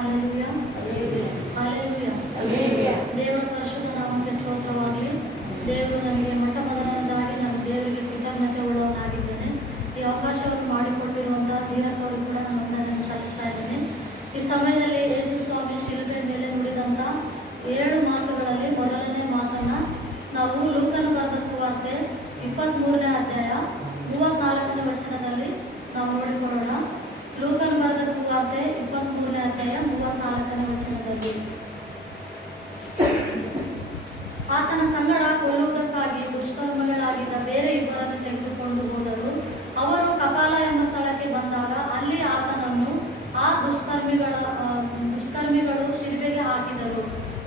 Hallelujah. Hallelujah. Hallelujah. ದೇವರ ಪರಿಶುದ್ಧ ನಾಮಕ್ಕೆ ಸ್ತೋತ್ರವಾಗಲಿ. ದೇವರು ನನಗೆ ಮೊಟ್ಟ ಮೊದಲನೇದಾಗಿ ನಾನು ದೇವರಿಗೆ ಕೃತಜ್ಞತೆ ಉಳ್ಳವನಾಗಿದ್ದೇನೆ. ಈ ಅವಕಾಶವನ್ನು ಮಾಡಿಕೊಟ್ಟಿರುವಂತಹ ದೀನಕವರು ಕೂಡ ನಾನು ವಂದನೆಯನ್ನು ಸಲ್ಲಿಸ್ತಾ ಇದ್ದೇನೆ. ಈ ಸಮಯದಲ್ಲಿ ಯೇಸು ಸ್ವಾಮಿ ಶಿಲುಬೆ ಮೇಲೆ ನುಡಿದಂಥ 7 ಮಾತುಗಳಲ್ಲಿ ಮೊದಲನೇ ಮಾತನ್ನ ನಾವು ಲೂಕನ ಬರೆದ ಸುವಾರ್ತೆ 23ನೇ ಅಧ್ಯಾಯ 34ನೇ ವಚನದಲ್ಲಿ ನಾವು ನೋಡಿಕೊಳ್ಳೋಣ. ಲೂಕನ ಬರೆದ ಸುವಾರ್ತೆ 23ನೇ ಅಧ್ಯಾಯ 34ನೇ ವಚನದಲ್ಲಿ, ಆತನ ಸಂಗಡ ಕೊಲ್ಲುವುದಕ್ಕಾಗಿ ದುಷ್ಕರ್ಮಿಗಳಾಗಿದ್ದ ಬೇರೆ ಇಬ್ಬರನ್ನು ತೆಗೆದುಕೊಂಡು ಹೋದರು. ಅವರು ಕಪಾಲ ಎಂಬ ಸ್ಥಳಕ್ಕೆ ಬಂದಾಗ ಅಲ್ಲಿ ಆತನನ್ನು ಆ ದುಷ್ಕರ್ಮಿಗಳು ಶಿಲುಬೆಗೆ ಹಾಕಿದರು.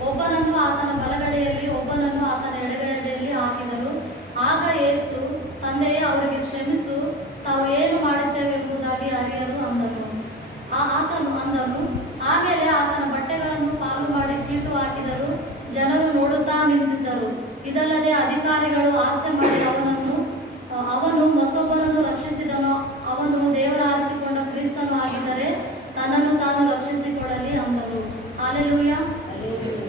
ಒಬ್ಬನನ್ನು ಆತನ ಬಲಗಡೆಯಲ್ಲಿ, ಒಬ್ಬನನ್ನು ಆತನ ಎಡಗಡೆಯಲ್ಲಿ ಹಾಕಿದರು. ಆಗ ಯೇಸು, ತಂದೆಯೇ, ಅವರಿಗೆ ಕ್ಷಮಿಸು, ತಾವು ಏನು ಮಾಡುತ್ತೇವೆ ಎಂಬುದಾಗಿ ಅರಿಯರು ಅಂದನು. ಆಮೇಲೆ ಆತನ ಬಟ್ಟೆಗಳನ್ನು ಪಾಲು ಮಾಡಿ ಚೀಟು ಹಾಕಿದರು. ಜನರು ನೋಡುತ್ತಾ ನಿಂತಿದ್ದರು. ಇದಲ್ಲದೆ ಅಧಿಕಾರಿಗಳು ಹಾಸ್ಯ ಮಾಡಿ ಅವನು ಮತ್ತೊಬ್ಬರನ್ನು ರಕ್ಷಿಸಿದನು. ಅವನು ದೇವರ ಆರಿಸಿಕೊಂಡ ಕ್ರಿಸ್ತನು ಆಗಿದ್ದರೆ ತನ್ನನ್ನು ತಾನು ರಕ್ಷಿಸಿಕೊಳ್ಳಲಿ ಅಂದರು. ಹಲ್ಲೆಲೂಯಾ.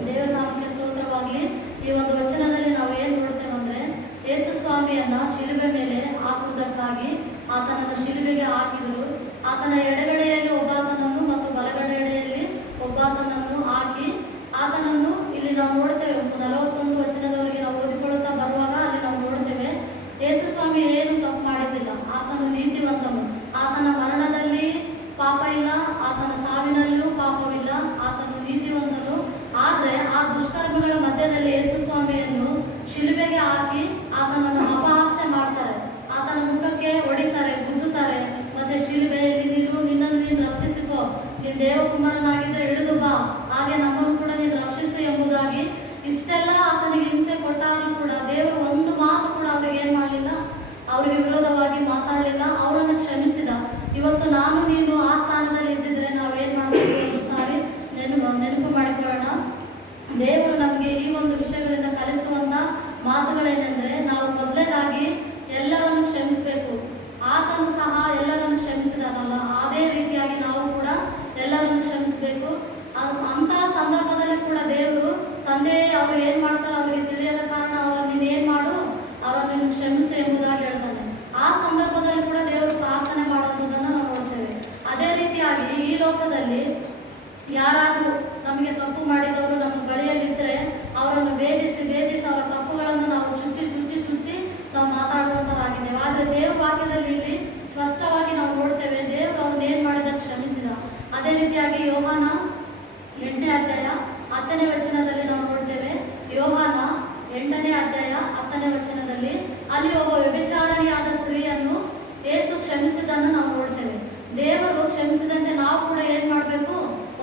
ದೇವರ ನಾಮಕ್ಕೆ ಸ್ತೋತ್ರವಾಗಲಿ. ಈ ಒಂದು ವಚನದಲ್ಲಿ ನಾವು ಏನು ನೋಡ್ತೇವೆ ಅಂದರೆ, ಯೇಸು ಸ್ವಾಮಿಯನ್ನ ಶಿಲುಬೆ ಮೇಲೆ ಹಾಕುವುದಕ್ಕಾಗಿ ಆತನನ್ನು ಶಿಲುಬೆಗೆ ಹಾಕಿದರು. ಆತನ ಎಡಗಡೆಯಲ್ಲಿ ಒಬ್ಬಾತನನ್ನು ಮತ್ತು ಬಲಗಡೆಯಲ್ಲಿ ಒಬ್ಬಾತನನ್ನು ಹಾಕಿ ಆತನನ್ನು ಇಲ್ಲಿ ನಾವು ನೋಡ್ತೇವೆ. 41 ವಚನದವರೆಗೆ ನಾವು ಓದಿಕೊಳ್ಳುತ್ತಾ ಬರುವಾಗ ಅಲ್ಲಿ ನಾವು ನೋಡ್ತೇವೆ, ಯೇಸು ಸ್ವಾಮಿ ಏನು ತಪ್ಪು ಮಾಡಿದ್ದಿಲ್ಲ. ಆತನು ನೀತಿವಂತನು. ಆತನ ಮರಣದಲ್ಲಿ ಪಾಪ ಇಲ್ಲ, ಆತನ ಸಾವಿನಲ್ಲೂ ಪಾಪವಿಲ್ಲ. ಆತನು ನೀತಿವಂತನು. ಆದರೆ ಆ ದುಷ್ಕರ್ಮಿಗಳ ಮಧ್ಯದಲ್ಲಿ ಯೇಸು ಸ್ವಾಮಿಯನ್ನು ಶಿಲುಬೆಗೆ ಹಾಕಿ ಆತನನ್ನು ಅಪಹಾಸ್ಯ ಮಾಡ್ತಾರೆ. ಆತನ ಮುಖಕ್ಕೆ ಹೊಡಿತಾರೆ, ಗುದ್ದುತ್ತಾರೆ. ಮತ್ತೆ ಶಿಲುಬೆಯಲ್ಲಿ ನಿನ್ನನ್ನು ನೀನು ರಕ್ಷಿಸಿಕೋ, ನೀನು ದೇವಕುಮಾರನಾಗಿದ್ದರೆ ಇಳಿದು ಬಾ, ಹಾಗೆ ನಮ್ಮನ್ನು ಕೂಡ ನೀನು ರಕ್ಷಿಸು ಎಂಬುದಾಗಿ ಇಷ್ಟೆಲ್ಲ ಆತನಿಗೆ ಹಿಂಸೆ ಕೊಟ್ಟಾರೂ ಕೂಡ ದೇವರು ಒಂದು ಮಾತು ಕೂಡ ಅವ್ರಿಗೆ ಏನು ಮಾಡಲಿಲ್ಲ, ಅವರಿಗೆ ವಿರೋಧವಾಗಿ ಮಾತಾಡಲಿಲ್ಲ, ಅವರನ್ನು ಕ್ಷಮಿಸಿದ. ಇವತ್ತು ನಾನು ನೀನು ಆ ಸ್ಥಾನದಲ್ಲಿ ಇದ್ದಿದ್ರೆ ನಾವು ಏನು ಮಾಡಬೇಕು ಎಂದು ಸಾರಿ ನೆನಪು ಮಾಡಿಕೊಳ್ಳೋಣ. ದೇವರು ನಮಗೆ ಈ ಒಂದು ವಿಷಯಗಳಿಂದ ಕಲಿಸುವಂಥ ಮಾತುಗಳೇನೆಂದರೆ, ನಾವು ಮೊದಲನೇದಾಗಿ ಎಲ್ಲರನ್ನು ಕ್ಷಮಿಸಬೇಕು. ಆತನು ಸಹ ಎಲ್ಲರನ್ನು ಕ್ಷಮಿಸಿದಾನಲ್ಲ, ಅದೇ ರೀತಿಯಾಗಿ ನಾವು ಕೂಡ ಎಲ್ಲರನ್ನು ಕ್ಷಮಿಸಬೇಕು. ಅಂತಹ ಸಂದರ್ಭದಲ್ಲಿ ಕೂಡ ದೇವರು ತಂದೆಯೇ ಅವರು ಏನು ಮಾಡ್ತಾರೋ ಅವರಿಗೆ ತಿಳಿಯದ ಕಾರಣ ಅವರನ್ನು ನೀನು ಏನು ಮಾಡು, ಅವರನ್ನು ನೀನು ಕ್ಷಮಿಸು ಎಂಬುದಾಗಿ ಹೇಳ್ತಾನೆ. ಆ ಸಂದರ್ಭದಲ್ಲಿ ಕೂಡ ದೇವರು ಪ್ರಾರ್ಥನೆ ಮಾಡುವಂಥದ್ದನ್ನು ನಾವು ನೋಡ್ತೇವೆ. ಅದೇ ರೀತಿಯಾಗಿ ಈ ಲೋಕದಲ್ಲಿ ಯಾರಾದರೂ ನಮಗೆ ತಪ್ಪು ಮಾಡಿದವರು ನಮ್ಮ ಬಳಿಯಲ್ಲಿದ್ದರೆ ಅವರನ್ನು ಭೇದಿಸಿ ಅವರ ತಪ್ಪುಗಳನ್ನು ನಾವು ಚುಚ್ಚಿ ನಾವು ಮಾತಾಡುವಂಥದ್ದಾಗಿದ್ದೇವೆ. ಆದರೆ ದೇವ್ರ ವಾಕ್ಯದಲ್ಲಿ ಇಲ್ಲಿ ಸ್ಪಷ್ಟವಾಗಿ ನಾವು ನೋಡ್ತೇವೆ, ದೇವರು ಅವ್ರನ್ನ ಏನು ಮಾಡಿದ ಕ್ಷಮಿಸಿದ. ಅದೇ ರೀತಿಯಾಗಿ ಯೋಹಾನ 8ನೇ ಅಧ್ಯಾಯ 10ನೇ ವಚನದಲ್ಲಿ ನಾವು ನೋಡ್ತೇವೆ. ಯೋಹಾನ 8ನೇ ಅಧ್ಯಾಯ 10ನೇ ವಚನದಲ್ಲಿ ಅಲ್ಲಿ ಒಬ್ಬ ವ್ಯಭಿಚಾರಿಣಿಯಾದ ಸ್ತ್ರೀಯನ್ನು ಯೇಸು ಕ್ಷಮಿಸಿದ್ದನ್ನು ನಾವು ನೋಡ್ತೇವೆ. ದೇವರು ಕ್ಷಮಿಸಿದಂತೆ ನಾವು ಕೂಡ ಏನು ಮಾಡಬೇಕು,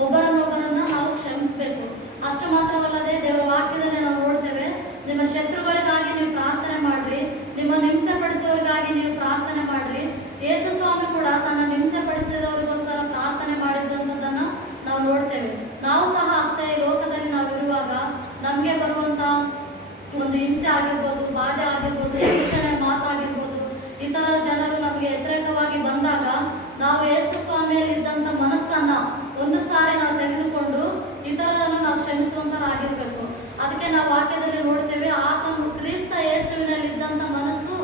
ಒಬ್ಬರನ್ನೊಬ್ಬರನ್ನ ನಾವು ಕ್ಷಮಿಸಬೇಕು. ಅಷ್ಟು ಮಾತ್ರವಲ್ಲದೆ ದೇವರ ವಾಕ್ಯದಲ್ಲಿ ನಾವು ನೋಡ್ತೇವೆ, ನಿಮ್ಮ ಶತ್ರುಗಳಿಗಾಗಿ ನೀವು ಪ್ರಾರ್ಥನೆ ಮಾಡ್ರಿ, ನಿಮ್ಮ ಹಿಂಸೆ ಪಡಿಸೋರಿಗಾಗಿ ನೀವು ಪ್ರಾರ್ಥನೆ ಮಾಡ್ರಿ. ಯೇಸು ಸ್ವಾಮಿ ಕೂಡ ತನ್ನ ಹಿಂಸೆ ಪಡಿಸಿದವರಿಗೋಸ್ಕರ ಪ್ರಾರ್ಥನೆ ಮಾಡಿದಂಥದ್ದನ್ನು ನಾವು ನೋಡ್ತೇವೆ. ನಾವು ಸಹ ಅಷ್ಟೇ ಲೋಕದಲ್ಲಿ ನಾವು ಇರುವಾಗ ನಮಗೆ ಬರುವಂಥ ಒಂದು ಹಿಂಸೆ ಆಗಿರ್ಬೋದು, ಬಾಧೆ ಆಗಿರ್ಬೋದು, ಶಿಕ್ಷಣೆ ಮಾತಾಗಿರ್ಬೋದು, ಇತರ ಜನರು ನಮಗೆ ವ್ಯತಿರೇಕವಾಗಿ ಬಂದಾಗ ನಾವು ಯೇಸು ಸ್ವಾಮಿಯಲ್ಲಿ ಇದ್ದಂಥ ಮನಸ್ಸನ್ನ ಒಂದು ಸಾರಿ ನಾವು ತೆಗೆದುಕೊಂಡು ಇತರರನ್ನು ನಾವು ಕ್ಷಮಿಸುವಂತರಾಗಿರ್ಬೇಕು. ಅದಕ್ಕೆ ನಾವು ವಾಕ್ಯದಲ್ಲಿ ನೋಡ್ತೇವೆ, ಆತನು ಕ್ರಿಸ್ತ ಯೇಸುವಿನಲ್ಲಿ ಇದ್ದಂಥ ಮನಸ್ಸು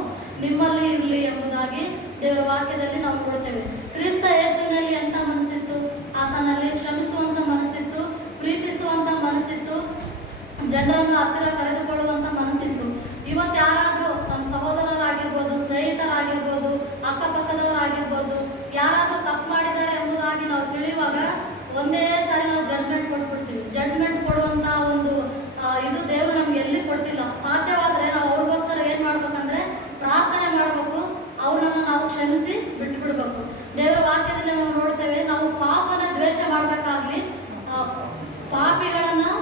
ನಿಮ್ಮಲ್ಲಿ ಇರಲಿ ಎಂಬುದಾಗಿ ದೇವರ ವಾಕ್ಯದಲ್ಲಿ ನಾವು ನೋಡ್ತೇವೆ. ಕ್ರಿಸ್ತ ಯೇಸುವಿನಲ್ಲಿ ಎಂಥ ಮನಸ್ಸಿತ್ತು, ಆತನಲ್ಲಿ ಕ್ಷಮಿಸುವಂಥ ಮನಸ್ಸಿತ್ತು, ಪ್ರೀತಿಸುವಂಥ ಮನಸ್ಸಿತ್ತು, ಜನರನ್ನು ಹತ್ತಿರ ಕರೆದುಕೊಳ್ಳುವಂಥ ಮನಸ್ಸಿತ್ತು. ಇವತ್ತು ಯಾರಾದರೂ ನಮ್ಮ ಸಹೋದರರಾಗಿರ್ಬೋದು, ಸ್ನೇಹಿತರಾಗಿರ್ಬೋದು, ಅಕ್ಕಪಕ್ಕದವರಾಗಿರ್ಬೋದು ಯಾರಾದರೂ ತಪ್ಪು ಮಾಡಿದ್ದಾರೆ ಎಂಬುದಾಗಿ ನಾವು ತಿಳಿಯುವಾಗ ಒಂದೇ ಸಾರಿ ನಾವು ಜಡ್ಜ್ಮೆಂಟ್ ಕೊಟ್ಬಿಡ್ತೀವಿ. ಜಡ್ಜ್ಮೆಂಟ್ ಕೊಡುವಂಥ ಒಂದು ಇದು ದೇವರು ನಮ್ಗೆ ಎಲ್ಲಿ ಕೊಟ್ಟಿಲ್ಲ. ಸಾಧ್ಯವಾದರೆ ನಾವು ಅವ್ರಿಗೋಸ್ಕರ ಏನು ಮಾಡ್ಬೇಕಂದ್ರೆ ಪ್ರಾರ್ಥನೆ ಮಾಡಬೇಕು, ಅವರನ್ನು ನಾವು ಕ್ಷಮಿಸಿ ಬಿಟ್ಟುಬಿಡ್ಬೇಕು. ದೇವರ ವಾಕ್ಯದಲ್ಲಿ ನಾವು ನೋಡ್ತೇವೆ, ನಾವು ಪಾಪನ ದ್ವೇಷ ಮಾಡಬೇಕಾಗ್ಲಿ, ಪಾಪಿಗಳನ್ನು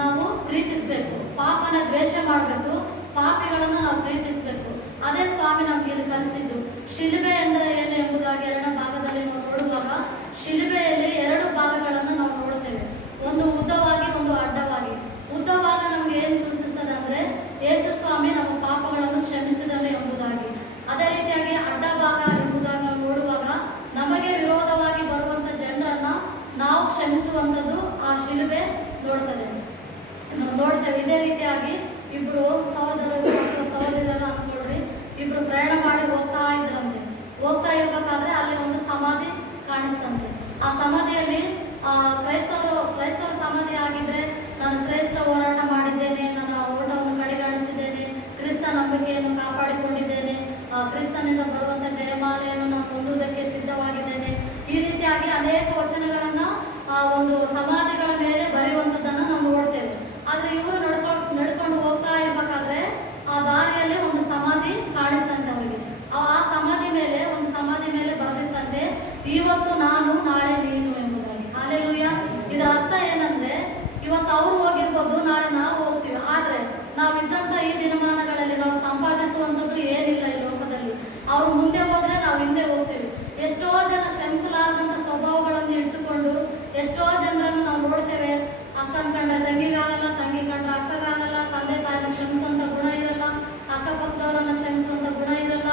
ನಾವು ಪ್ರೀತಿಸಬೇಕು. ಪಾಪನ ದ್ವೇಷ ಮಾಡಬೇಕು, ಪಾಪಿಗಳನ್ನು ನಾವು ಪ್ರೀತಿಸಬೇಕು. ಅದೇ ಸ್ವಾಮಿ ನಮ್ಗೆ ಇಲ್ಲಿ ಕಲಿಸಿದ್ದು. ಶಿಲುಬೆ ಎಂದರೆ ಏನು ಎಂಬುದಾಗಿ 2ನೇ ಭಾಗದಲ್ಲಿ ನಾವು ನೋಡುವಾಗ ಶಿಲುಬೆಯಲ್ಲಿ 2 ಭಾಗಗಳನ್ನು ನಾವು ನೋಡುತ್ತೇವೆ. ಒಂದು ಉದ್ದವಾಗಿ, ಒಂದು ಅಡ್ಡವಾಗಿ. ಉದ್ದವಾಗ ನಮ್ಗೆ ಏನು ಸೂಚಿಸ್ತದೆ ಅಂದರೆ ಯೇಸು ಸ್ವಾಮಿ ನಮ್ಮ ಪಾಪಗಳನ್ನು ಕ್ಷಮಿಸಿದನು ಎಂಬುದಾಗಿ. ಅದೇ ರೀತಿಯಾಗಿ ಅಡ್ಡ ಭಾಗ ಎಂಬುದಾಗಿ ನಾವು ನೋಡುವಾಗ ನಮಗೆ ವಿರೋಧವಾಗಿ ಬರುವಂಥ ಜನರನ್ನ ನಾವು ಕ್ಷಮಿಸುವಂಥದ್ದು ನೋಡ್ತೇವೆ. ಇದೇ ರೀತಿಯಾಗಿ ಇಬ್ರು ಸಹೋದರರು ಅಥವಾ ಸಹೋದರರು ಅಂದ್ಕೊಳ್ರಿ, ಇಬ್ರು ಪ್ರಯಾಣ ಮಾಡಿ ಹೋಗ್ತಾ ಇದ್ರಂತೆ. ಹೋಗ್ತಾ ಇರ್ಬೇಕಾದ್ರೆ ಅಲ್ಲಿ ಒಂದು ಸಮಾಧಿ ಕಾಣಿಸ್ತಂತೆ. ಆ ಸಮಾಧಿಯಲ್ಲಿ ಕ್ರೈಸ್ತವ ಸಮಾಧಿ ಆಗಿದ್ರೆ, ನಾನು ಶ್ರೇಷ್ಠ ಹೋರಾಟ ಮಾಡಿದ್ದೇನೆ, ನನ್ನ ಓಟವನ್ನು ಕಡೆಗಾಣಿಸಿದ್ದೇನೆ, ಕ್ರಿಸ್ತ ನಂಬಿಕೆಯನ್ನು ಕಾಪಾಡಿಕೊಂಡಿದ್ದೇನೆ, ಕ್ರಿಸ್ತನಿಂದ ಬರುವಂಥ ಜಯಮಾಲೆಯನ್ನು ನಾನು ಹೊಂದುವುದಕ್ಕೆ ಸಿದ್ಧವಾಗಿದ್ದೇನೆ, ಈ ರೀತಿಯಾಗಿ ಅನೇಕ ವಚನಗಳನ್ನ ಆ ಒಂದು ಸಮಾಧಿಗಳ ಮೇಲೆ ಬರೆಯುವಂಥದ್ದನ್ನು ನಾವು ನೋಡ್ತೇವೆ. ಆದರೆ ಇವರು ನಡ್ಕೊಂಡು ಹೋಗ್ತಾ ಇರ್ಬೇಕಾದ್ರೆ ಆ ದಾರಿಯಲ್ಲಿ ಒಂದು ಸಮಾಧಿ ಕಾಣಿಸ್ತಂತೆ ಅವರಿಗೆ. ಆ ಸಮಾಧಿ ಮೇಲೆ ಬರೆದಿತ್ತಂತೆ, ಇವತ್ತು ನಾನು ನಾಳೆ ನೀನು ಎಂಬುದಾಗಿ. ಹಾಲೆಲೂಯಾ. ಇದರ ಅರ್ಥ ಏನಂದ್ರೆ, ಇವತ್ತು ಅವರು ಹೋಗಿರ್ಬೋದು, ನಾಳೆ ನಾವು ಹೋಗ್ತೀವಿ. ಆದ್ರೆ ನಾವಿದ್ದಂಥ ಈ ದಿನಮಾನಗಳಲ್ಲಿ ನಾವು ಸಂಪಾದಿಸುವಂಥದ್ದು ಏನಿಲ್ಲ ಈ ಲೋಕದಲ್ಲಿ. ಅವ್ರು ಮುಂದೆ ಹೋದ್ರೆ ನಾವು ಹಿಂದೆ ಹೋಗ್ತೀವಿ. ಎಷ್ಟೋ ಜನ ಕ್ಷಮಿಸಲಾರದಂಥ ಸ್ವಭಾವಗಳನ್ನು ಇಟ್ಟುಕೊಂಡು ಎಷ್ಟೋ ಜನರನ್ನು ನಾವು ನೋಡ್ತೇವೆ. ಅಕ್ಕನ ಕಂಡ್ರೆ ತಂಗಿಗಾಗಲ್ಲ, ತಂಗಿ ಕಂಡ್ರೆ ಅಕ್ಕಗಾಗಲ್ಲ, ತಂದೆ ತಾಯಿನ ಕ್ಷಮಿಸುವಂಥ ಗುಣ ಇರಲ್ಲ, ಅಕ್ಕಪಕ್ಕದವರನ್ನ ಕ್ಷಮಿಸುವಂಥ ಗುಣ ಇರಲ್ಲ.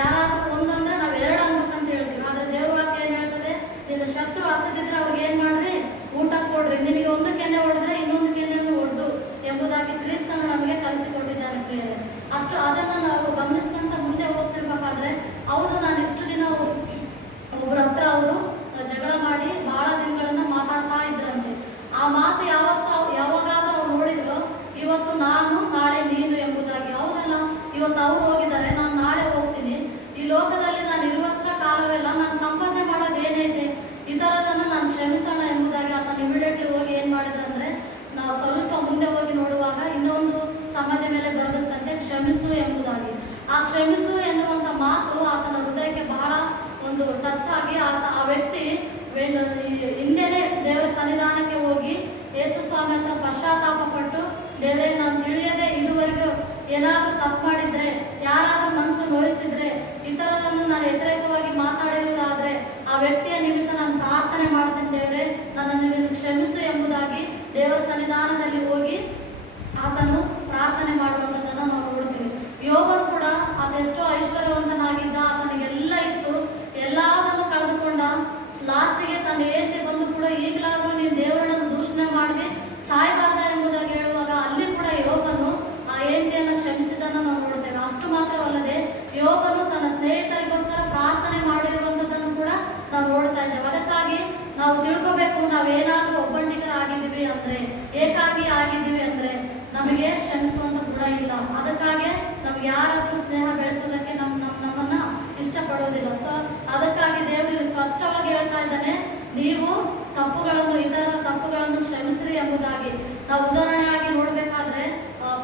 ಯಾರಾದ್ರೂ ಒಂದಂದ್ರೆ ನಾವು ಎರಡು ಅನ್ಬೇಕಂತ ಹೇಳ್ತೀವಿ. ಆದ್ರೆ ದೇವ್ರ ವಾಕ್ಯ ಏನ್ ಹೇಳ್ತದೆ, ನಿನ್ನ ಶತ್ರು ಹಸಿದಿದ್ರೆ ಅವ್ರಿಗೆ ಏನ್ ಮಾಡ್ರಿ, ಊಟ ಕೊಡ್ರಿ. ನಿನಗೆ ಒಂದು ಕೆನೆ ಹೊಡೆದ್ರೆ ಇನ್ನೊಂದು ಕೆನೆಯನ್ನು ಒಡ್ಡು ಎಂಬುದಾಗಿ ಕ್ರಿಸ್ತನು ನಮಗೆ ಕಲಿಸಿಕೊಟ್ಟಿದ್ದಾನೆ ಪ್ರಿಯರೇ. ಅಷ್ಟು ಅದನ್ನು ನಾವು ಗಮನಿಸ್ಕೊಂತ ಮುಂದೆ ಹೋಗ್ತಿರ್ಬೇಕಾದ್ರೆ, ಹೌದು ನಾನು ಇಷ್ಟು ದಿನ ಒಬ್ಬರ ಹತ್ರ ಅವರು ಜಗಳ ಮಾಡಿ ಬಹಳ ದಿನಗಳಿಂದ ಮಾತಾಡ್ತಾ ಇದ್ರಂತೆ. ಆ ಮಾತು ಯಾವಾಗಾದ್ರೂ ಅವ್ರು ನೋಡಿದ್ರು, ಇವತ್ತು ನಾನು ನಾಳೆ ನೀನು ಎಂಬುದಾಗಿ. ಹೌದಲ್ಲ, ಇವತ್ತು ಅವ್ರು ಹೋಗಿದ್ದಾರೆ, ನಾನು ನಾಳೆ ಹೋಗ್ತೀನಿ. ಈ ಲೋಕದಲ್ಲಿ ನಾನು ಇರುವಷ್ಟ ಕಾಲವೆಲ್ಲ ನಾನು ಸಂಪಾದನೆ ಮಾಡೋದು ಏನೈತೆ, ಇತರರನ್ನು ನಾನು ಕ್ಷಮಿಸೋಣ ಎಂಬುದಾಗಿ ಆತನ ಇಮಿಡಿಯೇಟ್ಲಿ ಹೋಗಿ ಏನ್ ಮಾಡಿದ್ರಂದ್ರೆ, ನಾವು ಸ್ವಲ್ಪ ಮುಂದೆ ಹೋಗಿ ನೋಡುವಾಗ ಇನ್ನೊಂದು ಸಮಾಧಿ ಮೇಲೆ ಬರೆದಿರ್ತಂತೆ, ಕ್ಷಮಿಸು ಎಂಬುದಾಗಿ. ಆ ಕ್ಷಮಿಸು ಎನ್ನುವಂಥ ಮಾತು ಆತನ ಹೃದಯಕ್ಕೆ ಬಹಳ ಒಂದು ಟಚ್ ಆಗಿ ಆ ವ್ಯಕ್ತಿ ಹಿಂದೆನೆ ದೇವರ ಸನ್ನಿಧಾನಕ್ಕೆ ಹೋಗಿ ಯೇಸು ಸ್ವಾಮಿ ಹತ್ರ ಪಶ್ಚಾತ್ತಾಪ ಪಟ್ಟು, ದೇವರೇ ನಾನು ತಿಳಿಯದೆ ಇದುವರೆಗೂ ಏನಾದರೂ ತಪ್ಪು ಮಾಡಿದ್ರೆ, ಯಾರಾದ್ರೂ ಮನಸ್ಸು ನೋಯಿಸಿದ್ರೆ, ಇತರರನ್ನು ನಾನು ವ್ಯತಿರೇಕವಾಗಿ ಮಾತಾಡಿರುವುದಾದ್ರೆ ಆ ವ್ಯಕ್ತಿಯ ನಿಮಿತ್ತ ನಾನು ಪ್ರಾರ್ಥನೆ ಮಾಡ್ತೇನೆ, ದೇವರೇ ನನ್ನನ್ನು ನೀವು ಕ್ಷಮಿಸು ಎಂಬುದಾಗಿ ದೇವರ ಸನ್ನಿಧಾನದಲ್ಲಿ ಹೋಗಿ ಆತನು ಪ್ರಾರ್ಥನೆ ಮಾಡುವಂಥದ್ದನ್ನು ನಾವು ನೋಡ್ತೀವಿ. ಯೋಗನು ಕೂಡ ಅದೆಷ್ಟೋ ಐಶ್ವರ್ಯವಂತನಾಗಿದ್ದ, ಆತನಿಗೆಲ್ಲ ಇತ್ತು, ಎಲ್ಲದನ್ನು ಕಳೆದುಕೊಂಡ. ಲಾಸ್ಟಿಗೆ ತನ್ನ ಏಂತೆ ಬಂದು ಕೂಡ ಈಗಲಾದ್ರೂ ನೀನು ದೇವರನ್ನು ದೂಷಣೆ ಮಾಡಿ ಸಾಯಬಾರ್ದ ಎಂಬುದಾಗಿ ಹೇಳುವಾಗ ಅಲ್ಲಿ ಕೂಡ ಯೋಗನು ಆ ಏಂತೆಯನ್ನು ಕ್ಷಮಿಸಿದ್ದನ್ನು ನಾವು ನೋಡ್ತೇವೆ. ಅಷ್ಟು ಮಾತ್ರವಲ್ಲದೆ ಯೋಗನು ತನ್ನ ಸ್ನೇಹಿತರಿಗೋಸ್ಕರ ಪ್ರಾರ್ಥನೆ ಮಾಡಿರುವಂಥದ್ದನ್ನು ಕೂಡ ನಾವು ನೋಡ್ತಾ ಇದ್ದೇವೆ. ಅದಕ್ಕಾಗಿ ನಾವು ತಿಳ್ಕೋಬೇಕು, ನಾವೇನಾದ್ರೂ ಒಬ್ಬಂಟಿಗರಾಗಿದ್ದೀವಿ ಅಂದ್ರೆ, ಏಕಾಗಿ ಆಗಿದ್ದೀವಿ ಅಂದ್ರೆ ನಮಗೆ ಕ್ಷಮಿಸುವಂಥ ಗುಣ ಇಲ್ಲ. ಅದಕ್ಕಾಗಿ ನಮ್ಗೆ ಯಾರಾದ್ರೂ ಸ್ನೇಹ ಬೆಳೆಸೋದಕ್ಕೆ ನಮ್ಮನ್ನ ಇಷ್ಟಪಡೋದಿಲ್ಲ. ಸೊ ಅದಕ್ಕಾಗಿ ದೇವರು ಸ್ಪಷ್ಟವಾಗಿ ಹೇಳ್ತಾ ಇದ್ದಾನೆ, ನೀವು ಇತರರ ತಪ್ಪುಗಳನ್ನು ಕ್ಷಮಿಸ್ರಿ ಎಂಬುದಾಗಿ. ನಾವು ಉದಾಹರಣೆಯಾಗಿ ನೋಡ್ಬೇಕಾದ್ರೆ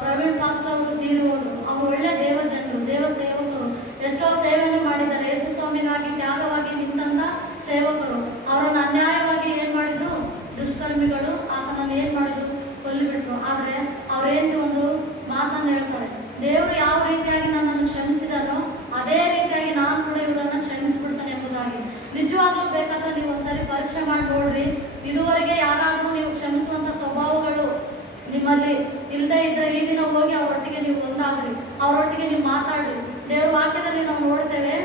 ಪ್ರವೀಣ್ ಪಾಸ್ಟರ್ ಅವರು ತೀರುವುದು, ಅವರು ಒಳ್ಳೆ ದೇವಜನರು, ದೇವ ಸೇವಕರು, ಎಷ್ಟೋ ಸೇವೆಯನ್ನು ಮಾಡಿದ್ದಾರೆ. ಯೇಸು ಸ್ವಾಮಿಗಾಗಿ ತ್ಯಾಗವಾಗಿ ನಿಂತಂತ ಸೇವಕರು. ಅವರನ್ನು ಅನ್ಯಾಯವಾಗಿ ಏನ್ ಮಾಡಿದ್ರು ದುಷ್ಕರ್ಮಿಗಳು, ಆತನನ್ನು ಏನ್ ಮಾಡಿದ್ರು, ಕೊಲ್ಲಿಬಿಟ್ರು. ಆದ್ರೆ ಅವ್ರೇನು ಒಂದು ಮಾತನ್ನು ಹೇಳ್ತಾರೆ, ದೇವರು ಯಾವ ರೀತಿಯಾಗಿ ನನ್ನನ್ನು ಕ್ಷಮಿಸಿದನೋ ಅದೇ ರೀತಿಯಾಗಿ ನಾನು ಕೂಡ ಇವರನ್ನ ಕ್ಷಮಿಸ್ಬಿಡ್ತಾನೆ ಎಂಬುದಾಗಿ. ನಿಜವಾಗ್ಲೂ ಬೇಕಾದ್ರೆ ನೀವು ಒಂದ್ಸರಿ ಪರೀಕ್ಷೆ ಮಾಡಿ ನೋಡ್ರಿ, ಇದುವರೆಗೆ ಯಾರಾದ್ರೂ ನೀವು ಕ್ಷಮಿಸುವಂತ ಸ್ವಭಾವಗಳು ನಿಮ್ಮಲ್ಲಿ ಇಲ್ಲದೆ ಇದ್ರೆ ಈ ದಿನ ಹೋಗಿ ಅವರೊಟ್ಟಿಗೆ ನೀವು ಒಂದಾಗ್ರಿ, ಅವರೊಟ್ಟಿಗೆ ನೀವು ಮಾತಾಡ್ರಿ. ದೇವ್ರ ವಾಕ್ಯದಲ್ಲಿ ನಾವು ನೋಡ್ತೇವೆ,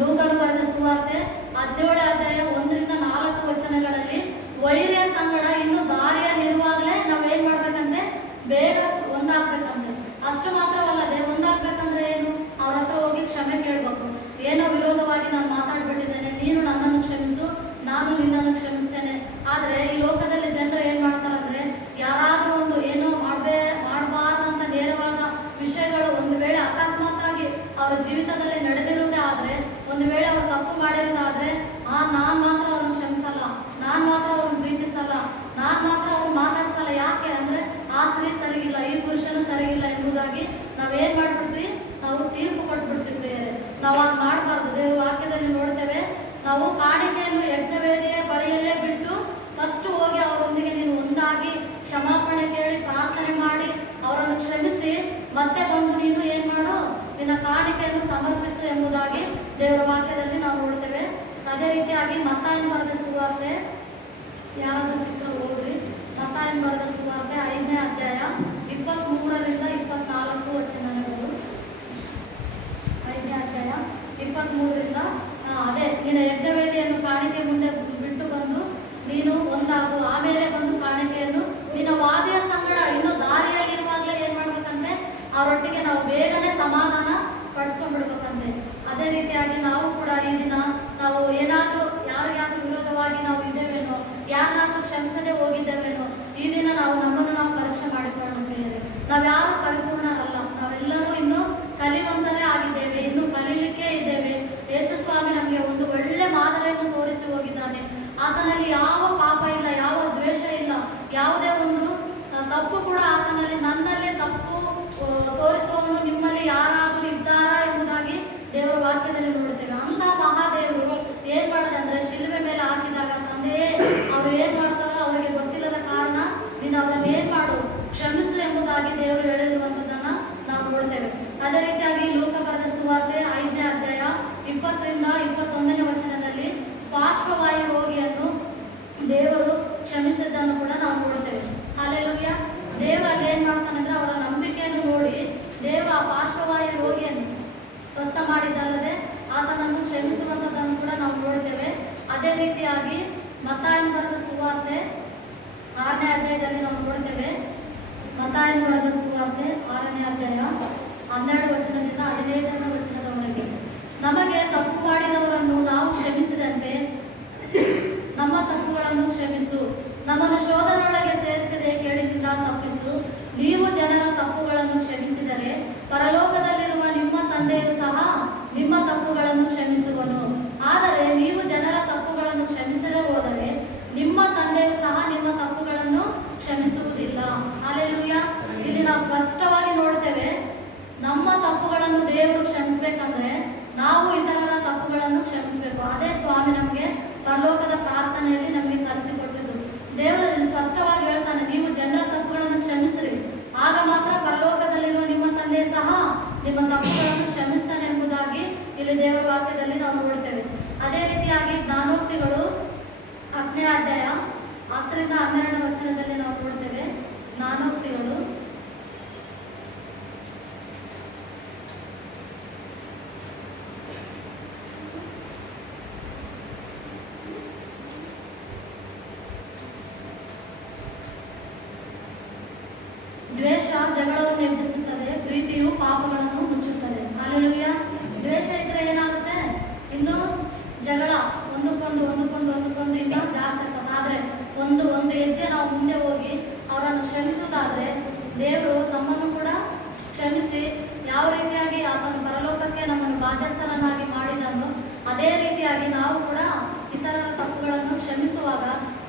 ಲೂಕನು ಬರೆದ ಸುವಾರ್ತೆ 17ನೇ ಅಧ್ಯಾಯ 1-4 ವಚನಗಳಲ್ಲಿ, ವೈರ್ಯ ಸಂಗಡ ಇನ್ನು ದಾರಿಯಲ್ಲಿರುವಾಗಲೇ ನಾವೇನ್ ಮಾಡ್ಬೇಕಂತೆ, ಬೇಗ ಒಂದಾಗ್ಬೇಕಂತೆ. ಅಷ್ಟು ಮಾತ್ರವಲ್ಲದೆ ಒಂದಾಗ್ಬೇಕಂದ್ರೆ ಏನು, ಅವ್ರ ಹತ್ರ ಹೋಗಿ ಕ್ಷಮೆ ಕೇಳ್ಬೇಕು. ಏನೋ ವಿರೋಧವಾಗಿ ನಾನು ಮಾತಾಡ್ಬಿಟ್ಟಿದ್ದೇನೆ, ನೀನು ನನ್ನನ್ನು ಕ್ಷಮಿಸು, ನಾನು ನಿನ್ನನ್ನು ಕ್ಷಮಿಸ್ತೇನೆ. ಆದ್ರೆ ಈ ಲೋಕದಲ್ಲಿ ಜನರು ಏನ್ ಮಾಡ್ತಾರಂದ್ರೆ, ಯಾರಾದ್ರೂ ಒಂದು ಏನೋ ಮಾಡಬಾರ್ದಂತ ನೇರವಾದ ವಿಷಯಗಳು ಒಂದು ವೇಳೆ ಅಕಸ್ಮಾತ್ ಆಗಿ ಅವರ ಜೀವಿತದಲ್ಲಿ ನಡೆದಿರುವುದೇ ಆದ್ರೆ, ಒಂದು ವೇಳೆ ಅವ್ರು ತಪ್ಪು ಮಾಡಿರೋದಾದ್ರೆ, ನಾನ್ ಮಾತ್ರ ಅವ್ರನ್ನ ಕ್ಷಮಿಸಲ್ಲ, ನಾನ್ ಮಾತ್ರ ಅವ್ರನ್ನ ಪ್ರೀತಿಸಲ್ಲ, ನಾನ್ ಮಾತ್ರ ಅವ್ರನ್ನ ಮಾತಾಡ್ಸಲ್ಲ. ಯಾಕೆ ಅಂದ್ರೆ ಆ ಸ್ತ್ರೀ ಸರಿಗಿಲ್ಲ, ಈ ಪುರುಷನು ಸರಿಗಿಲ್ಲ ಎಂಬುದಾಗಿ ನಾವೇನ್ ಮಾಡ್ಬಿಡ್ತೀವಿ, ನಾವು ತೀರ್ಪು ಕೊಟ್ಬಿಡ್ತೀವಿ ಪ್ರಿಯರೇ. ನಾವು ಅದು ಮಾಡಬಾರ್ದು. ದೇವ್ರ ವಾಕ್ಯದಲ್ಲಿ ನೋಡ್ತೇವೆ, ನಾವು ಕಾಣಿಕೆಯನ್ನು ಯಜ್ಞವೇದಿಯ ಬಳಿಯಲ್ಲೇ ಬಿಟ್ಟು ಫಸ್ಟ್ ಹೋಗಿ ಅವರೊಂದಿಗೆ ನೀನು ಒಂದಾಗಿ ಕ್ಷಮಾಪಣೆ ಕೇಳಿ ಪ್ರಾರ್ಥನೆ ಮಾಡಿ ಅವರನ್ನು ಕ್ಷಮಿಸಿ ಮತ್ತೆ ಬಂದು ನೀನು ಏನ್ ಮಾಡು, ನಿನ್ನ ಕಾಣಿಕೆಯನ್ನು ಸಮರ್ಪಿಸು ಎಂಬುದಾಗಿ ದೇವರ ವಾಕ್ಯದಲ್ಲಿ ನಾವು ನೋಡ್ತೇವೆ. ಅದೇ ರೀತಿಯಾಗಿ ಮತ್ತಾಯನ ಬರೆದ ಸುವಾರ್ತೆ, ಯಾರಾದ್ರೂ ಸಿಕ್ಕರು ಹೋಗ್ರಿ, ಮತ್ತಾಯನ ಬರೆದ ಸುವಾರ್ತೆ 5ನೇ ಅಧ್ಯಾಯ 23-24 ವಚನಗಳು. 5ನೇ ಅಧ್ಯಾಯ 23 ಅದೇ, ನಿನ್ನ ಯಜ್ಞವೇದಿಯನ್ನು ಕಾಣಿಕೆ ಮುಂದೆ ಬಿಟ್ಟು ಬಂದು ನೀನು ಒಂದಾಗು, ಆಮೇಲೆ ಬಂದು ಕಾಣಿಕೆಯನ್ನು ನಿನ್ನ ವಾದಿಯ ಸಂಗಡ ಇನ್ನೂ ಅಪರಿಪಕ್ವವಾಗಿ ನಾವು ಇದ್ದೇವೇನೋ, ಯಾರನ್ನಾದ್ರೂ ಕ್ಷಮಿಸದೆ ಹೋಗಿದ್ದೇವೇನೋ, ಈ ದಿನ ನಾವು ನಮ್ಮನ್ನು ನಾವು ಪರೀಕ್ಷೆ ಮಾಡಿಕೊಳ್ಳೋಣ ಪ್ರಿಯರೇ. ನಾವ್ಯಾರು ಪರಿಪೂರ್ಣರಲ್ಲ, ನಾವೆಲ್ಲರೂ ಇನ್ನೂ ಕಲಿಯುವಂತರೇ ಆಗಿದ್ದೇವೆ, ಇನ್ನು ಕಲೀಲಿಕ್ಕೆ ಇದ್ದೇವೆ. ಯೇಸು ಸ್ವಾಮಿ ನಮಗೆ ಒಂದು ಒಳ್ಳೆ ಮಾದರಿಯನ್ನು ತೋರಿಸಿ ಹೋಗಿದ್ದಾನೆ. ಆತನಲ್ಲಿ ಯಾವ ಪಾಪ ಇಲ್ಲ, ಯಾವ ದ್ವೇಷ ಇಲ್ಲ, ಯಾವುದೇ ಒಂದು ತಪ್ಪು ಕೂಡ ಆತನಲ್ಲಿ. ನನ್ನಲ್ಲಿ ತಪ್ಪು ತೋರಿಸುವವನು ನಿಮ್ಮಲ್ಲಿ ಯಾರಾದರೂ ಇದ್ದಾರಾ ಎಂಬುದಾಗಿ ದೇವರ ವಾಕ್ಯದಲ್ಲಿ ನೋಡುತ್ತೇವೆ. ಅಂತ ಮಹಾದೇವರು ಏನ್ ಮಾಡ್ತಾರೆ, ಶಿಲುಬೆ ಮೇಲೆ ಹಾಕಿದಾಗ ತಂದೆಯೇ ಅವ್ರು ಏನ್ ಮಾಡ್ತಾರೋ ಅವರಿಗೆ ಗೊತ್ತಿಲ್ಲದ ಕಾರಣ ನೀನು ಅವ್ರನ್ನ ಏನ್ ಮಾಡು, ಕ್ಷಮಿಸು ಎಂಬುದಾಗಿ ದೇವರು ಹೇಳಿರುವಂತದನ್ನ ನಾವು ನೋಡ್ತೇವೆ. ಅದೇ ರೀತಿಯಾಗಿ ಲೂಕ ಬರೆದ ಸುವಾರ್ತೆ 5ನೇ ಅಧ್ಯಾಯ 20ರಿಂದ 21ನೇ ವಚನದಲ್ಲಿ ಪಾರ್ಶ್ವವಾಯು ರೋಗಿಯನ್ನು ದೇವರು ಕ್ಷಮಿಸಿದ್ದನ್ನು ಕೂಡ ನಾವು ನೋಡ್ತೇವೆ. ಹಲ್ಲೆಲೂಯಾ. ದೇವರಲ್ಲಿ ಏನ್ ಮಾಡ್ತಾನೆ ಅಂದ್ರೆ ಅವರ ನಂಬಿಕೆಯನ್ನು ನೋಡಿ ದೇವರು ಆ ಪಾರ್ಶ್ವವಾಯು ರೋಗಿಯನ್ನು ಸ್ವಸ್ಥ ಮಾಡಿದ್ದಲ್ಲದೆ ಆತನನ್ನು ಕ್ಷಮಿಸುವಂಥದ್ದನ್ನು ಕೂಡ ನಾವು ನೋಡ್ತೇವೆ. ಅದೇ ರೀತಿಯಾಗಿ ಮತ್ತಾಯನ ಬರೆದ ಸುವಾರ್ತೆ 6ನೇ ಅಧ್ಯಾಯದಲ್ಲಿ ನಾವು ನೋಡ್ತೇವೆ. ಮತ್ತಾಯನ ಬರೆದ ಸುವಾರ್ತೆ 6ನೇ ಅಧ್ಯಾಯ 12 ವಚನದಿಂದ 15ನೇ ವಚನದವರೆಗೆ, ನಮಗೆ ತಪ್ಪು ಮಾಡಿದವರನ್ನು ನಾವು ಕ್ಷಮಿಸಿದಂತೆ ನಮ್ಮ ತಪ್ಪುಗಳನ್ನು ಕ್ಷಮಿಸು, ನಮ್ಮನ್ನು ಶೋಧನೊಳಗೆ ಸೇರಿಸದೆ ಕೇಡಿನಿಂದ ತಪ್ಪಿಸು. ನೀವು ಜನರ ತಪ್ಪುಗಳನ್ನು ಕ್ಷಮಿಸಿದರೆ ಪರಲೋಕದಲ್ಲಿರುವ ನಿಮ್ಮ ತಂದೆಯು ಸಹ ನಿಮ್ಮ ತಪ್ಪುಗಳನ್ನು ಕ್ಷಮಿಸುವನು. ಆದರೆ ನೀವು ಜನರ ತಪ್ಪುಗಳನ್ನು ಕ್ಷಮಿಸದೆ ಹೋದರೆ ನಿಮ್ಮ ತಂದೆಯು ಸಹ ನಿಮ್ಮ ತಪ್ಪುಗಳನ್ನು ಕ್ಷಮಿಸುವುದಿಲ್ಲ. ಹಲ್ಲೆಲೂಯಾ. ಇಲ್ಲಿ ನಾವು ಸ್ಪಷ್ಟವಾಗಿ ನೋಡ್ತೇವೆ, ನಮ್ಮ ತಪ್ಪುಗಳನ್ನು ದೇವರು ಕ್ಷಮಿಸಬೇಕಂದ್ರೆ ನಾವು ಇತರರ ತಪ್ಪುಗಳನ್ನು ಕ್ಷಮಿಸಬೇಕು. ಅದೇ ಸ್ವಾಮಿ ನಮಗೆ ಪರಲೋಕದ ಪ್ರಾರ್ಥನೆಯಲ್ಲಿ ನಮಗೆ ಕಲಿಸಿಕೊಟ್ಟಿದ್ದು. ದೇವರು ಸ್ಪಷ್ಟವಾಗಿ ಹೇಳ್ತಾನೆ, ನೀವು ಜನರ ತಪ್ಪುಗಳನ್ನು ಕ್ಷಮಿಸ್ರಿ, ಆಗ ಮಾತ್ರ ಪರಲೋಕದಲ್ಲಿರುವ ನಿಮ್ಮ ತಂದೆ ಸಹ ನಿಮ್ಮ ತಪ್ಪುಗಳನ್ನು ಕ್ಷಮಿಸ್ತಾನೆ ಎಂಬುದಾಗಿ ಇಲ್ಲಿ ದೇವರ ವಾಕ್ಯದಲ್ಲಿ ನಾವು ನೋಡ್ತೇವೆ. ಅದೇ ರೀತಿಯಾಗಿ ಜ್ಞಾನೋಕ್ತಿಗಳು 10ನೇ ಅಧ್ಯಾಯ 10ರಿಂದ 12ನೇ ವಚನದಲ್ಲಿ ನಾವು ನೋಡ್ತೇವೆ. ಜ್ಞಾನೋಕ್ತಿಗಳು ದ್ವೇಷ ಜಗಳವನ್ನು ಎಬ್ಬಿಸುತ್ತದೆ, ಪ್ರೀತಿಯು ಪಾಪಗಳನ್ನು ಮುಚ್ಚುತ್ತದೆ. ಹಲ್ಲೆಲೂಯಾ. ದ್ವೇಷ ಇದ್ರೆ ಏನಾಗುತ್ತೆ, ಇನ್ನು ಜಗಳ ಒಂದಕ್ಕೊಂದು ಇಂದ ಜಾಸ್ತಿ ಆಗ್ತದೆ. ಆದ್ರೆ ಒಂದು ಹೆಜ್ಜೆ ನಾವು ಮುಂದೆ ಹೋಗಿ ಅವರನ್ನು ಕ್ಷಮಿಸುವುದಾದ್ರೆ ದೇವರು ತಮ್ಮನ್ನು ಕೂಡ ಕ್ಷಮಿಸಿ ಯಾವ ರೀತಿಯಾಗಿ ಆತನ ಪರಲೋಕಕ್ಕೆ ನಮ್ಮನ್ನು ಬಾಧ್ಯಸ್ಥರನ್ನಾಗಿ ಮಾಡಿದನು, ಅದೇ ರೀತಿಯಾಗಿ ನಾವು ಕೂಡ ಇತರರ ತಪ್ಪುಗಳನ್ನು ಕ್ಷಮಿಸುವಾಗ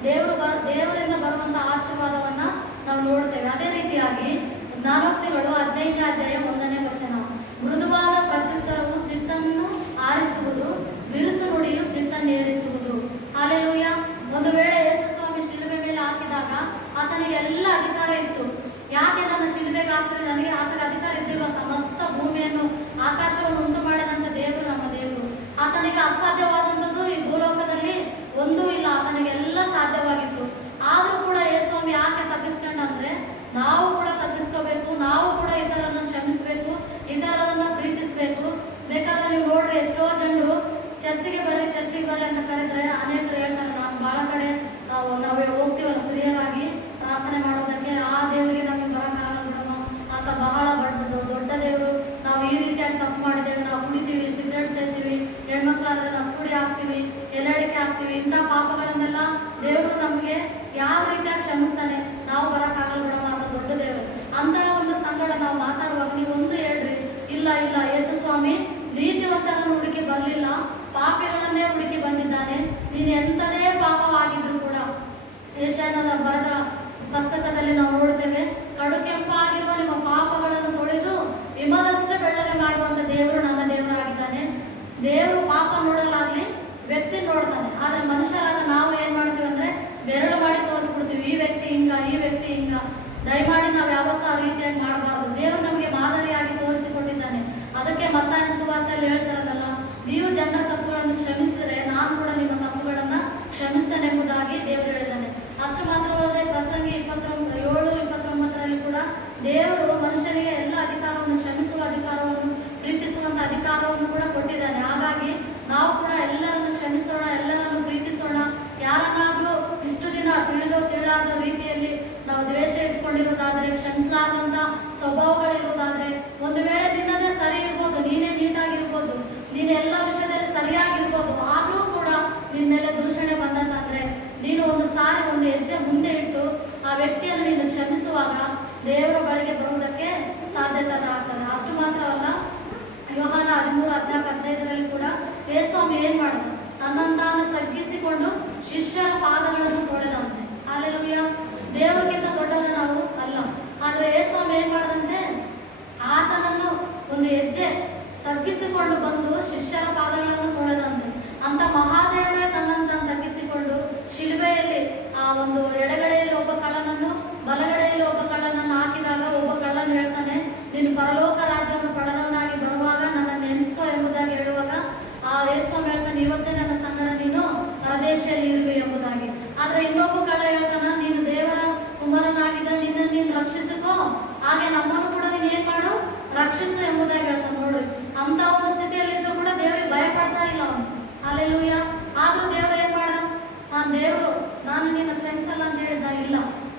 ದೇವರಿಂದ ಬರುವಂತಹ ಆಶೀರ್ವಾದವನ್ನ ನಾವು ನೋಡ್ತೇವೆ. ಅದೇ ರೀತಿಯಾಗಿ ಜ್ಞಾನೋಕ್ತಿಗಳು 15ನೇ ಅಧ್ಯಾಯ 1ನೇ ವಚನ, ಮೃದುವಾದ ಪ್ರತ್ಯುತ್ತರವು ಸಿಟ್ಟನ್ನು ಆರಿಸುವುದು, ಬಿರುಸು ನುಡಿಯು ಸಿಟ್ಟನ್ನು ಏರಿಸುವುದು. ಹಲ್ಲೆಲೂಯಾ. ಒಂದು ವೇಳೆ ಯೇಸು ಸ್ವಾಮಿ ಶಿಲುಬೆ ಮೇಲೆ ಹಾಕಿದಾಗ ಆತನಿಗೆ ಎಲ್ಲ ಅಧಿಕಾರ ಇತ್ತು. ಯಾಕೆ ನನ್ನ ಶಿಲುಬೆಗೆ ಹಾಕ್ತಾರೆ, ನನಗೆ ಆತನ ಅಧಿಕಾರ ಇದ್ದಿರುವ ಸಮಸ್ತ ಭೂಮಿಯನ್ನು ಆಕಾಶವನ್ನು ಉಂಟು ಮಾಡಿದಂಥ ದೇವರು ನಮ್ಮ ದೇವರು. ಆತನಿಗೆ ಅಸಾಧ್ಯವಾದಂಥದ್ದು ಈ ಭೂಲೋಕದಲ್ಲಿ ಒಂದೂ ಇಲ್ಲ, ಆತನಿಗೆ ಎಲ್ಲ ಸಾಧ್ಯವಾಗಿತ್ತು. ಆದರೂ ಕೂಡ ಯೇಸುಸ್ವಾಮಿ ಯಾಕೆ ತಗ್ಗಿಸ್ಕೊಂಡಂದ್ರೆ ನಾವು ಕೂಡ ತಗ್ಗಿಸ್ಕೋಬೇಕು, ನಾವು ಕೂಡ ಇತರರನ್ನು ಕ್ಷಮಿಸಬೇಕು, ಇತರರನ್ನ ಪ್ರೀತಿಸಬೇಕು. ಬೇಕಾದ್ರೆ ನೀವು ನೋಡ್ರಿ, ಎಷ್ಟೋ ಜನರು ಚರ್ಚಿಗೆ ಬರ್ರಿ ಅಂತ ಕರೆದ್ರೆ ಅನೇಕರು ಹೇಳ್ತಾರೆ, ನಾನು ಭಾಳ ಕಡೆ ನಾವು ಹೋಗ್ತೀವಲ್ಲ ಸ್ತ್ರೀಯರಾಗಿ ಪ್ರಾರ್ಥನೆ ಮಾಡೋದಕ್ಕೆ, ಆ ದೇವರಿಗೆ ನಮಗೆ ಬರೋಕ್ಕಾಗಲ್ಲ ಬಿಡಮ್ಮ, ಆತ ಬಹಳ ದೊಡ್ಡ ದೇವರು, ನಾವು ಈ ರೀತಿಯಾಗಿ ತಪ್ಪು ಮಾಡಿದ್ದೇವೆ, ನಾವು ಕುಡಿತೀವಿ, ಸಿಗರೇಟ್ ಸೇರ್ತೀವಿ, ಹೆಣ್ಮಕ್ಳಾದ್ರೆ ನಸ್ಪುಡಿ ಹಾಕ್ತೀವಿ, ಎಲೆಡಿಕೆ ಹಾಕ್ತೀವಿ, ಇಂಥ ಪಾಪಗಳನ್ನೆಲ್ಲ ದೇವರು ನಮಗೆ ಯಾವ ರೀತಿಯಾಗಿ ಕ್ಷಮಿಸ್ತಾನೆ, ನಾವು ಬರೋಕ್ಕಾಗಲ್ಲ ಬಿಡಮ್ಮ, ಆತ ದೊಡ್ಡ ದೇವರು. ಅಂತಹ ಒಂದು ಸಂಗಡ ನಾವು ಮಾತಾಡುವಾಗ ನೀವು ಒಂದು ಹೇಳ್ರಿ, ಇಲ್ಲ ಯೇಸು ಸ್ವಾಮಿ ನೀತಿವಂತರನ್ನು ಹುಡುಕಿ ಬರಲಿಲ್ಲ, ಪಾಪಿಗಳನ್ನೇ ಹುಡುಕಿ ಬಂದಿದ್ದಾನೆ. ನೀನು ಎಂಥದೇ ಪಾಪವಾಗಿದ್ರು ಕೂಡ, ಯೆಶಾಯನ ಬರೆದ ಪುಸ್ತಕದಲ್ಲಿ ನಾವು ನೋಡ್ತೇವೆ, ಕಡು ಕೆಂಪಾಗಿರುವ ನಿಮ್ಮ ಪಾಪಗಳನ್ನು ತೊಳೆದು ಹಿಮದಷ್ಟೇ ಬೆಳ್ಳಗೆ ಮಾಡುವಂಥ ದೇವರು ನನ್ನ ದೇವರಾಗಿದ್ದಾನೆ. ದೇವರು ಪಾಪ ನೋಡಲಾಗ್ಲಿ, ವ್ಯಕ್ತಿ ನೋಡ್ತಾನೆ. ಆದ್ರೆ ಮನುಷ್ಯರಾದ ನಾವು ಏನ್ ಮಾಡ್ತೀವಿ ಅಂದ್ರೆ ಬೆರಳು ಮಾಡಿ ತೋರಿಸ್ಬಿಡ್ತೀವಿ, ಈ ವ್ಯಕ್ತಿ ಹಿಂಗ. ದಯಮಾಡಿ ನಾವು ಯಾವತ್ತೂ ಆ ರೀತಿಯಾಗಿ ಮಾಡಬಾರ್ದು. ದೇವರು ನಮಗೆ ಮಾದರಿಯಾಗಿ ತೋರಿಸಿಕೊಟ್ಟಿದ್ದಾನೆ. ಅದಕ್ಕೆ ಮತ್ತಾಯನ ಸುವಾರ್ತೆಯಲ್ಲಿ ಹೇಳ್ತಾರಲ್ಲ, ನೀವು ಜನರ ತಪ್ಪುಗಳನ್ನು ಕ್ಷಮಿಸಿದರೆ ನಾನು ಕೂಡ ನಿಮ್ಮ ತಪ್ಪುಗಳನ್ನು ಕ್ಷಮಿಸ್ತೇನೆ ಎಂಬುದಾಗಿ ದೇವರು ಹೇಳಿದ್ದಾನೆ. ಅಷ್ಟು ಮಾತ್ರವಲ್ಲದೆ ಪ್ರಸಂಗಿ 7:29 ಕೂಡ ದೇವರು ಮನುಷ್ಯನಿಗೆ ಎಲ್ಲ ಅಧಿಕಾರವನ್ನು, ಕ್ಷಮಿಸುವ ಅಧಿಕಾರವನ್ನು, ಪ್ರೀತಿಸುವಂತ ಅಧಿಕಾರವನ್ನು ಕೂಡ ಕೊಟ್ಟಿದ್ದಾನೆ. ಹಾಗಾಗಿ ನಾವು ಕೂಡ ಎಲ್ಲರನ್ನು ಕ್ಷಮಿಸೋಣ, ಎಲ್ಲರನ್ನು ಪ್ರೀತಿಸೋಣ. ಯಾರನ್ನಾದ್ರೂ ಇಷ್ಟು ದಿನ ತಿಳಿಯಾದ ರೀತಿಯಲ್ಲಿ ನಾವು ದ್ವೇಷ ಇಟ್ಕೊಂಡಿರೋದಾದ್ರೆ, ಕ್ಷಮಿಸಲಾದಂತ ಸ್ವಭಾವಗಳಿರೋದಾದ್ರೆ, ಒಂದು ವೇಳೆ ನಿನ್ನದೇ ಸರಿ ಇರ್ಬೋದು, ನೀನೇ ನೀಟಾಗಿರ್ಬೋದು, ನೀನು ಎಲ್ಲ ವಿಷಯದಲ್ಲಿ ಸರಿಯಾಗಿರ್ಬೋದು, ಆದರೂ ಕೂಡ ನಿನ್ನ ಮೇಲೆ ದೂಷಣೆ ಬಂದಂತಂದ್ರೆ ಒಂದು ಹೆಜ್ಜೆ ಮುಂದೆ ಇಟ್ಟು ಆ ವ್ಯಕ್ತಿಯನ್ನು ನೀನು ಕ್ಷಮಿಸುವಾಗ ದೇವರ ಬಳಿಗೆ ಬರುವುದಕ್ಕೆ ಸಾಧ್ಯತೆ ಆಗ್ತದೆ. ಅಷ್ಟು ಮಾತ್ರವಲ್ಲ, ಯೋಹಾನ 13:14-15 ಕೂಡ ಯೇಸ್ವಾಮಿ ಏನ್ ಮಾಡಿದ, ತನ್ನಂತಾನು ತಗ್ಗಿಸಿಕೊಂಡು ಶಿಷ್ಯರ ಪಾದಗಳನ್ನು ತೊಳೆದಂತೆ. ಹಲ್ಲೆಲೂಯಾ. ದೇವರಿಗಿಂತ ದೊಡ್ಡವರು ನಾವು ಅಲ್ಲ. ಆದ್ರೆ ಯೇಸ್ವಾಮಿ ಏನ್ ಮಾಡದಂತೆ, ಆತನನ್ನು ಒಂದು ಹೆಜ್ಜೆ ತಗ್ಗಿಸಿಕೊಂಡು ಬಂದು ಶಿಷ್ಯರ ಪಾದಗಳನ್ನು ತೊಳೆದಂತೆ. ಅಂತ ಮಹಾದೇವರೇ ತನ್ನಂತ ತಗ್ಗಿಸಿಕೊಂಡು ಶಿಲುಬೆಯಲ್ಲಿ ಆ ಒಂದು ಎಡಗಡೆಯಲ್ಲಿ ಒಬ್ಬ ಕಳ್ಳನನ್ನು, ಬಲಗಡೆಯಲ್ಲಿ ಒಬ್ಬ ಕಳ್ಳನನ್ನು ಹಾಕಿದಾಗ ಒಬ್ಬ ಕಳ್ಳನು ಹೇಳ್ತಾನೆ, ನೀನು ಪರಲೋಕ ರಾಜ್ಯವನ್ನು ಪಡೆದವನಾಗಿ ಬರುವಾಗ ನನ್ನ ನೆನೆಸ್ಕೋ ಎಂಬುದಾಗಿ ಹೇಳುವಾಗ ಆ ಯೇಸ್ವಾಮಿ ಹೇಳ್ತಾನೆ, ಇವತ್ತೇ ನನ್ನ ಸಂಗಡ ನೀನು ಪರದೇಶಿಯಲ್ಲಿ ಇರುವೆ ಎಂಬುದಾಗಿ. ಆದ್ರೆ ಇನ್ನೊಬ್ಬ ಕಳ್ಳ ಹೇಳ್ತಾನ, ನೀನು ದೇವರ ಕುಮಾರನಾಗಿದ್ದರೆ ನಿನ್ನನ್ನು ನೀನು ರಕ್ಷಿಸಿಕೋ, ಹಾಗೆ ನಮ್ಮನ್ನು ಕೂಡ ನೀನು ಏನ್ ಮಾಡು, ರಕ್ಷಿಸು ಎಂಬುದಾಗಿ ಹೇಳ್ತಾನೆ. ನೋಡ್ರಿ, ಅಂತ ಒಂದು ಸ್ಥಿತಿಯಲ್ಲಿದ್ರು ಕೂಡ ದೇವರಿಗೆ ಭಯ ಪಡ್ತಾ ಇಲ್ಲ ಅವನು. ಹಲ್ಲೆಲೂಯ. ಆದ್ರೂ ದೇವ್ರು ಏನ್ ಮಾಡ, ನಾನು ನಿನ್ನ ಕ್ಷಮಿಸಲ್ಲ ಅಂತ ಹೇಳಿದ ಇಲ್ಲ.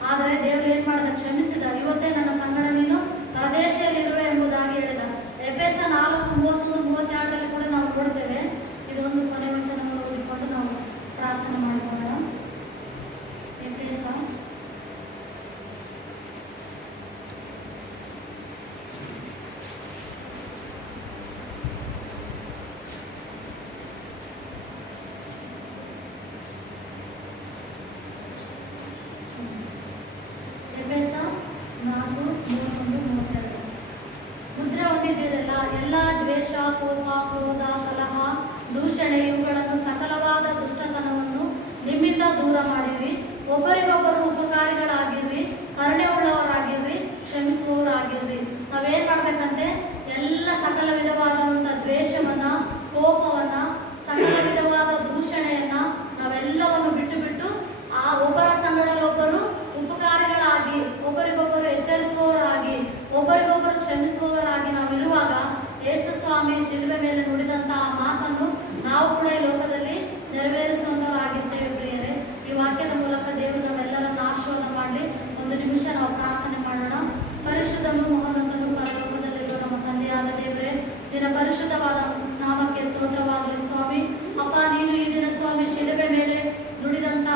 ಆದ್ರೆ ದೇವ್ರು ಏನ್ ಮಾಡಿದ, ಕ್ಷಮಿಸಿದ. ಇವತ್ತೇ ನನ್ನ ಸಂಗಡ ನೀನು ಪರದೇಶಿಯಲ್ಲಿರುವೆ ಎಂಬುದಾಗಿ ಹೇಳಿದ. ಎಫೆಸ 4:31-32 ಕೂಡ ನಾವು ನೋಡ್ತೇವೆ. ಇದೊಂದು ಕೊನೆ ವಚನವನ್ನು ಓದಿಕೊಂಡು ನಾವು ಪ್ರಾರ್ಥನೆ ಮಾಡಿಕೊಳ್ಳೋಣ. ಎಫೆಸ ಎಫೆಸ 4:31-32. ಮುದ್ರೆ ಹೊಂದಿದ್ದೀರಲ್ಲ, ಎಲ್ಲ ದ್ವೇಷ, ಕೋಪ, ಕ್ರೋಧ, ಕಲಹ, ದೂಷಣೆ ಇವುಗಳನ್ನು ಸಕಲವಾದ ದುಷ್ಟತನವನ್ನು ನಿಮ್ಮಿಂದ ದೂರ ಮಾಡಿರಿ. ಒಬ್ಬರಿಗೊಬ್ಬರು ಉಪಕಾರಿಗಳಾಗಿರ್ರಿ, ಕರುಣೆ ಉಳ್ಳವರಾಗಿರ್ರಿ, ಕ್ಷಮಿಸುವವರಾಗಿರ್ರಿ. ನಾವೇನ್ ಮಾಡ್ಬೇಕಂತೆ, ಎಲ್ಲ ಸಕಲ ವಿಧವಾದಂಥ ದ್ವೇಷವನ್ನ, ಕೋಪವನ್ನ, ಸಕಲ ವಿಧವಾದ ದೂಷಣೆಯನ್ನ ನಾವೆಲ್ಲವನ್ನು ಬಿಟ್ಟು ಬಿಟ್ಟು ಆ ಒಬ್ಬರ ಸಂಗಡಲೊಬ್ಬರು ಉಪಕಾರಿಗಳಾಗಿ, ಒಬ್ಬರಿಗೊಬ್ಬರು ಎಚ್ಚರಿಸುವವರಾಗಿ, ಒಬ್ಬರಿಗೊಬ್ಬರು ಕ್ಷಮಿಸುವವರಾಗಿ ನಾವಿರುವಾಗ ಯೇಸು ಸ್ವಾಮಿ ಶಿಲುಬೆ ಮೇಲೆ ನುಡಿದಂತಹ ಮಾತನ್ನು ನಾವು ಕೂಡ ಈ ಲೋಕದಲ್ಲಿ ನೆರವೇರಿಸುವಂತವರಾಗಿರ್ತೇವೆ. ಪ್ರಿಯರೇ, ಈ ವಾಕ್ಯದ ಮೂಲಕ ದೇವರು ನಮ್ಮೆಲ್ಲರನ್ನು ಆಶೀರ್ವಾದ ಮಾಡಲಿ. ಒಂದು ನಿಮಿಷ ನಾವು ಪ್ರಾರ್ಥನೆ ಮಾಡೋಣ. ಪರಿಶುದ್ಧನು ಮಹೋನ್ನತನು ಪರಲೋಕದಲ್ಲಿರುವ ನಮ್ಮ ತಂದೆಯಾದ ದೇವರೇ, ನಿನ್ನ ಪರಿಶುದ್ಧವಾದ ನಾಮಕ್ಕೆ ಸ್ತೋತ್ರವಾಗಲಿ ಸ್ವಾಮಿ. ಅಪ್ಪ, ನೀನು ಈ ದಿನ ಸ್ವಾಮಿ ಶಿಲುಬೆ ಮೇಲೆ ನುಡಿದಂತ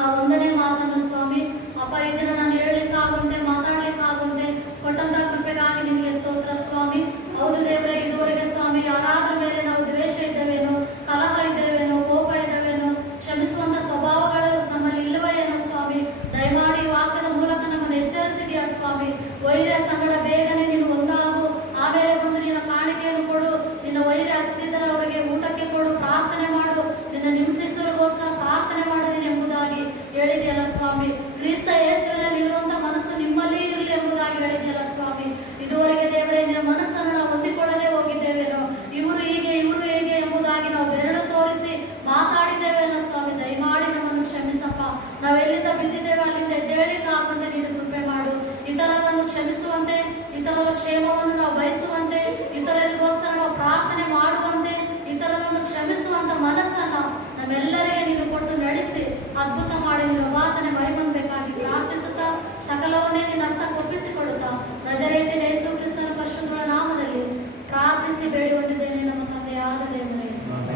ಆ ಒಂದನೇ ಮಾತನ್ನು ಸ್ವಾಮಿ ಅಪ್ಪ, ಈ ದಿನ ನಾನು ಹೇಳಲಿಕ್ಕಾಗುವಂತೆ, ಮಾತಾಡ್ಲಿಕ್ಕಾಗುವಂತೆ ಕೊಟ್ಟಂತ ಕೃಪೆಗಾಗಿ ನಿನಗೆ ಸ್ತೋತ್ರ ಸ್ವಾಮಿ. ಹೌದು ದೇವರೇ, ಇದುವರೆಗೆ ಸ್ವಾಮಿ ಯಾರಾದ್ರ ಮೇಲೆ ನಾವು ದ್ವೇಷ ಇದ್ದೇವೇನೋ, ಕಲಹ ಇದ್ದೇವೇನೋ, ಕೋಪ ಇದ್ದೇವೇನೋ, ಕ್ಷಮಿಸುವಂತ ಸ್ವಭಾವಗಳು ನಮ್ಮಲ್ಲಿ ಇಲ್ಲವೇನೋ ಸ್ವಾಮಿ, ದಯಮಾಡಿ ಈ ವಾಕ್ಯದ ಮೂಲಕ ನಮ್ಮನ್ನು ಎಚ್ಚರಿಸಿದೆಯಾ ಸ್ವಾಮಿ. ವೈರ್ಯ ಸಂಗಡ ಬೇಗನೆ ನೀನು ಒಂದಾಗು, ಆಮೇಲೆ ಬಂದು ನಿನ್ನ ಕಾಣಿಕೆಯನ್ನು ಕೊಡು, ನಿನ್ನ ವೈರ್ಯ ಹಸಿದಿದ್ದರವರಿಗೆ ಊಟಕ್ಕೆ ಕೊಡು, ಪ್ರಾರ್ಥನೆ ಮಾಡು, ನಿನ್ನ ಹಿಂಸಿಸುವರಿಗೋಸ್ಕರ ಪ್ರಾರ್ಥನೆ ಮಾಡುತ್ತೇನೆ ಎಂಬುದಾಗಿ ಹೇಳಿದೆಯಲ್ಲ ಸ್ವಾಮಿ. ಕ್ರಿಸ್ತ ಯೇಸುವಿನಲ್ಲಿ ಇರುವಂತ ಮನಸ್ಸು ನಿಮ್ಮಲ್ಲಿ ಇರಲಿ ಎಂಬುದಾಗಿ ಹೇಳಿದೆಯಲ್ಲ ಸ್ವಾಮಿ. ಇದುವರೆಗೆ ದೇವರೇ, ನಿನ್ನ ಮನಸ್ಸನ್ನು ನಾವು ಹೊಂದಿಕೊಳ್ಳದೆ ಹೋಗಿದ್ದೇವೇನೋ, ಇವರು ಹೀಗೆ ಇವರು ಹೇಗೆ ಎಂಬುದಾಗಿ ನಾವು ಬೆರಳು ತೋರಿಸಿ ಮಾತಾಡಿದ್ದೇವೇನೋ ಸ್ವಾಮಿ. ದಯಮಾಡಿ ನಮ್ಮನ್ನು ಕ್ಷಮಿಸಪ್ಪ. ನಾವೆಲ್ಲಿಂದ ಬಿದ್ದಿದ್ದೇವೆ ಅಲ್ಲಿಂದ ಎದ್ದೇಳಿಕ್ಕಾಗುವಂತೆ ನೀನು ಕೃಪೆ ಮಾಡು. ಇತರರನ್ನು ಕ್ಷಮಿಸುವಂತೆ, ಇತರರ ಕ್ಷೇಮವನ್ನು ನಾವು ಬಯಸುವಂತೆ, ಇತರರಿಗೋಸ್ಕರ ನಾವು ಪ್ರಾರ್ಥನೆ ಮಾಡುವಂತೆ, ಇತರರನ್ನು ಕ್ಷಮಿಸುವಂತ ಮನಸ್ಸನ್ನು ನಮ್ಮೆಲ್ಲರಿಗೆ ನೀನು ಕೊಟ್ಟು ನಡೆಸಿ ಅದ್ಭುತ ಮಾಡಿ ನಿನ್ನ ವಾತನೆ ಮಹಿಮೆ